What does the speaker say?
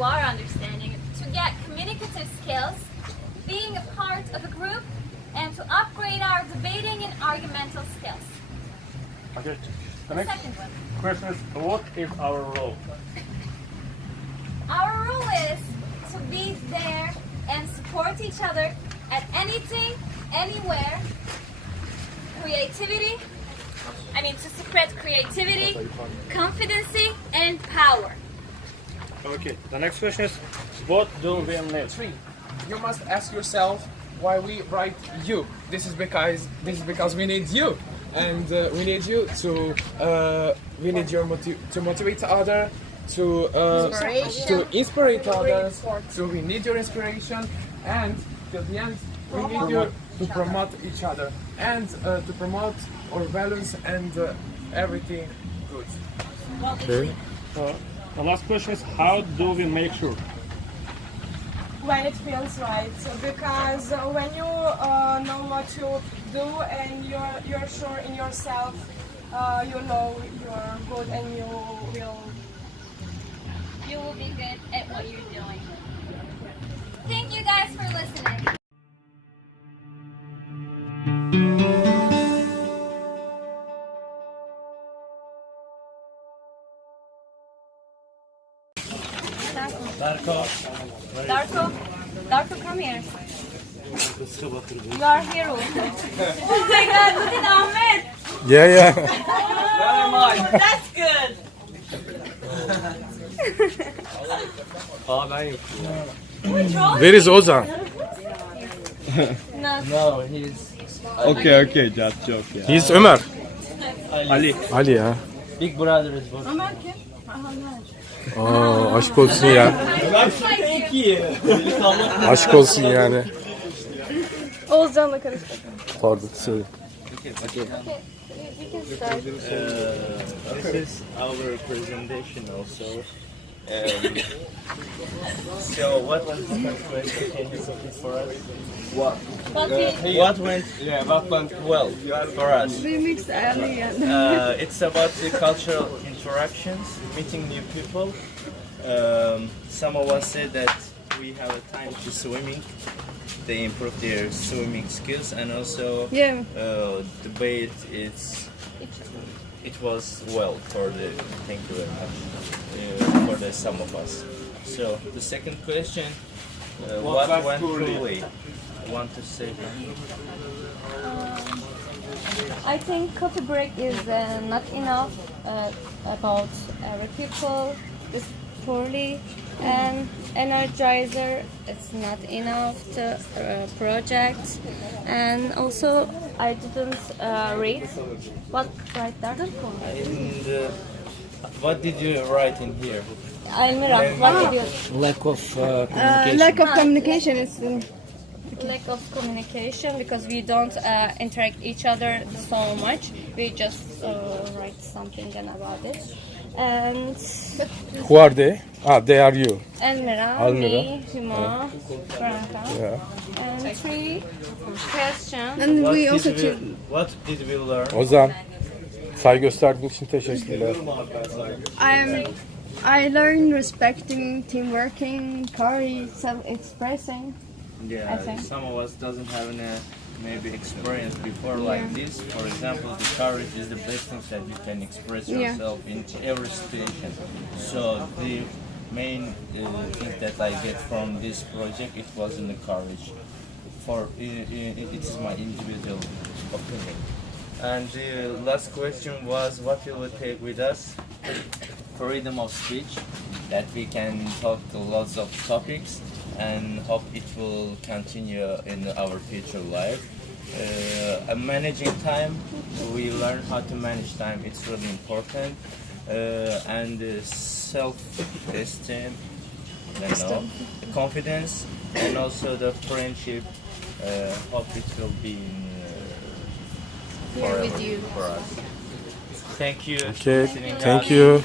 to our understanding, to get communicative skills, being a part of a group, and to upgrade our debating and argumental skills. Okay. The The next second one. question is, what is our role? Our role is to be there and support each other at anything, anywhere. Creativity, to spread creativity, confidence, and power. Okay. The next question is, what do we need? You must ask yourself why we write you. This is because we need you, and we need you to to motivate others, to inspire others. So we need your inspiration, and till the end we need you to promote each other and to promote our values and everything good. Okay. The last question is, how do we make sure? When it feels right, because when you know what you do and you're sure in yourself, you know you're good and you will be good at what you're doing. Thank you guys for listening. Darko, come here. You are hero. Oh my God, look at Ahmed. Yeah. Oh, that's good. Where is Ozan? No, he's Okay, just joke. Yeah. He's Ömer. Ali. Ali ya. big brother is what. Aa, aşk olsun ya. Aşk olsun yani. Oğuzcan'la karıştık. Pardon söyle. This is our presentation also. So what was the first question? Can you repeat for us? What went well for us? It's about the cultural interactions, meeting new people. Some of us said that we have a time to swimming. They improve their swimming skills, and also debate. It was well for the. Thank you very much for the some of us. So the second question, what went poorly? Want to say? I think coffee break is not enough about every people is poorly, and energizer it's not enough to project, and also I didn't read what right there. And what did you write in here? Almira, what did you? Lack of communication. Lack of communication is Lack of communication, because we don't interact each other so much. We just write something about it. And Who are they? They are you. Almira, Almira. me, Hima, Franca, Yeah. and 3 questions. and What we did also what did we learn? Ozan. Saygı gösterdiğin için teşekkürler. I learned respecting, team working, courage, self-expressing. I Yeah, think. some of us doesn't have any maybe experience before like this. For example, the courage is the best thing that you can express yourself in every situation. So the main thing that I get from this project, it was in the courage. It is my individual opinion. And the last question was, what will we take with us? Freedom of speech, that we can talk to lots of topics, and hope it will continue in our future life. Managing time, we learn how to manage time. It's really important. And self-esteem, confidence, and also the friendship. Hope it will be forever with you. for us. Thank you. Okay. for listening Thank us. you.